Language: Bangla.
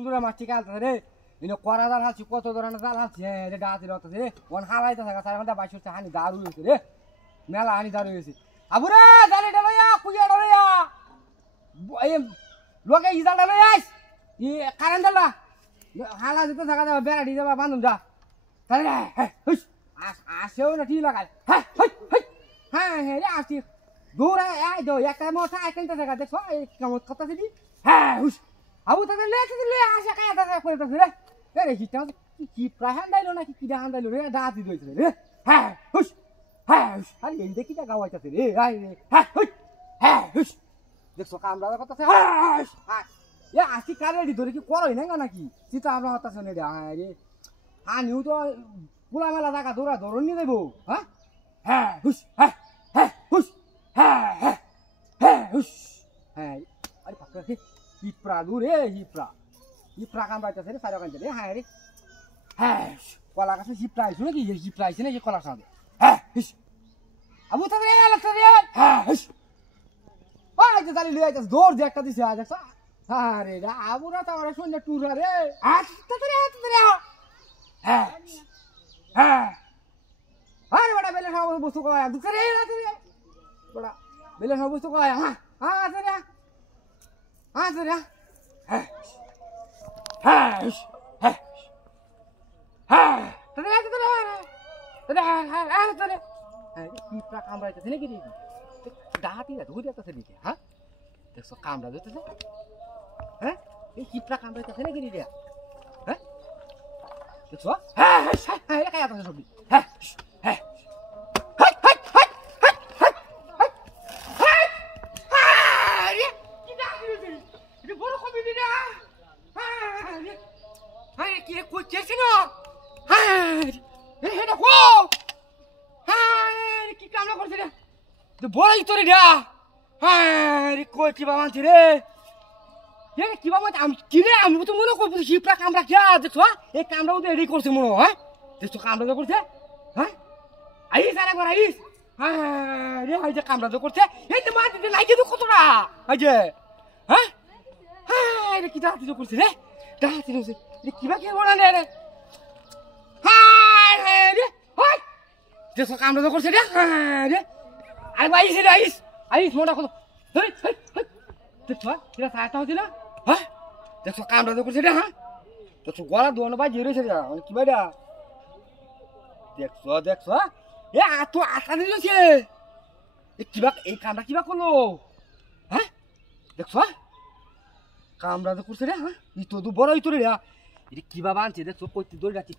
বন্ধুরা মাছ ঠিক আছে রে ইনো করা জাল হালছি কত ধরনের জাল হালছি হ্যাঁ রে ডাতি রত রে ওন হালাইতে থাকা 4 ঘন্টা 22 হানি দারু হইছে রে মেলা হানি দারু হইছে আবুরে জালে ডালয়া কুইয়া ডালয়া এই লোকে ইজাল ডালয়া আইস ই কারেন্ট ডালা হালা দিতে থাকা যাবে বেড়া দি যাবা বান্ধুম যা তাহলে হুস আসেও না ঠিক লাগাই হ্যাঁ হ্যাঁ হ্যাঁ রে আসি দূরে এই দো একটা মোটা আইকেনটা দেখা দেখো এই কেমন কথা দিদি হ্যাঁ হুস আবু তাদের লে আসে কায়া দাদা কই তো রে রে হিটা কি প্রাহান দাইলো নাকি কি দাহান দাইলো রে দাঁতি দইছে রে হ্যাঁ হুস আরে এই দেখি তা গাওয়াইতাছে রে আই রে হ্যাঁ হুস দেখছো কামড়া কথা হ্যাঁ এ আসি কারেডি ধরে কি করই না নাকি চিতা আমরা হতাছে নে রে আরে আনিও তো পুরা মেলা জায়গা দৌড়া ধরন নি দেবো হ্যাঁ হুস হুস হুস হ্যাঁ আরে পাকড়া হিপ্রা দূরে হিপ্রা কাম পাইতেছে রে সারা কান রে হ্যাঁ রে হ্যাঁ কলা গাছে হিপ্রা আইছো নাকি হিপ্রা আইছে নাকি কলা সাথে হ্যাঁ হুস আবু তাদের এই লাগছে রে হ্যাঁ হুস ওই যে জালি লই আইতাছ দৌড় যে একটা দিছে আজ আরে রে আবুরা তো ওরা শুনে টুরা রে তাদের হ্যাঁ আরে বড় বেলে সব বস্তু কয় দুসরে রে বড় বেলে সব বস্তু কয় হ্যাঁ তাদের তাদের হ্যাঁ পিঁপড়া কামড়াইতেছে নাকি ডাহাতি ধরিয়াতেছে দিকে হ্যাঁ দেখছো কামড়া দিতেছে হ্যাঁ এই পিঁপড়া কামড়াইতেছে নাকি দিদি হ্যাঁ দেখছো হ্যাঁ কায়া তো সবজি হ্যাঁ বড়ই তোরে দিয়া হ্যাঁ কই কি বাবা আনছি রে কি বাবা আমি কি রে আমি তো মনে করবো হিপড়া কামড়া খেয়া দেখছো এই কামড়া তো রেডি করছে মনে হ্যাঁ দেখছো কামড়া তো করছে হ্যাঁ আইস আরে একবার আইস হ্যাঁ রে এই যে কামড়া তো করছে এই তো মা দিতে লাগে তো কতটা এই যে হ্যাঁ রে কি দাঁতি তো করছে রে দাঁতি তো রে কি বা কে বড় রে রে হ্যাঁ রে হ্যাঁ দেখছো কামড়া তো করছে রে হ্যাঁ রে আরে আইস মোটা কত দেখছো কিরা সাহায্য হচ্ছে না হ্যাঁ দেখছো কামড়া তো করছে রে হ্যাঁ দেখছো গলা দোয়ানো বাজি রয়েছে রে কি বাইরা দেখছো এ তো আশা দিয়েছে কিবা এই কামড়া কিবা করলো হ্যাঁ দেখছো কামড়া তো করছে রে হ্যাঁ ই তো বড় ই তো রে এটা কিবা বানছে দেখছো কইতে দৌড়ে যাচ্ছি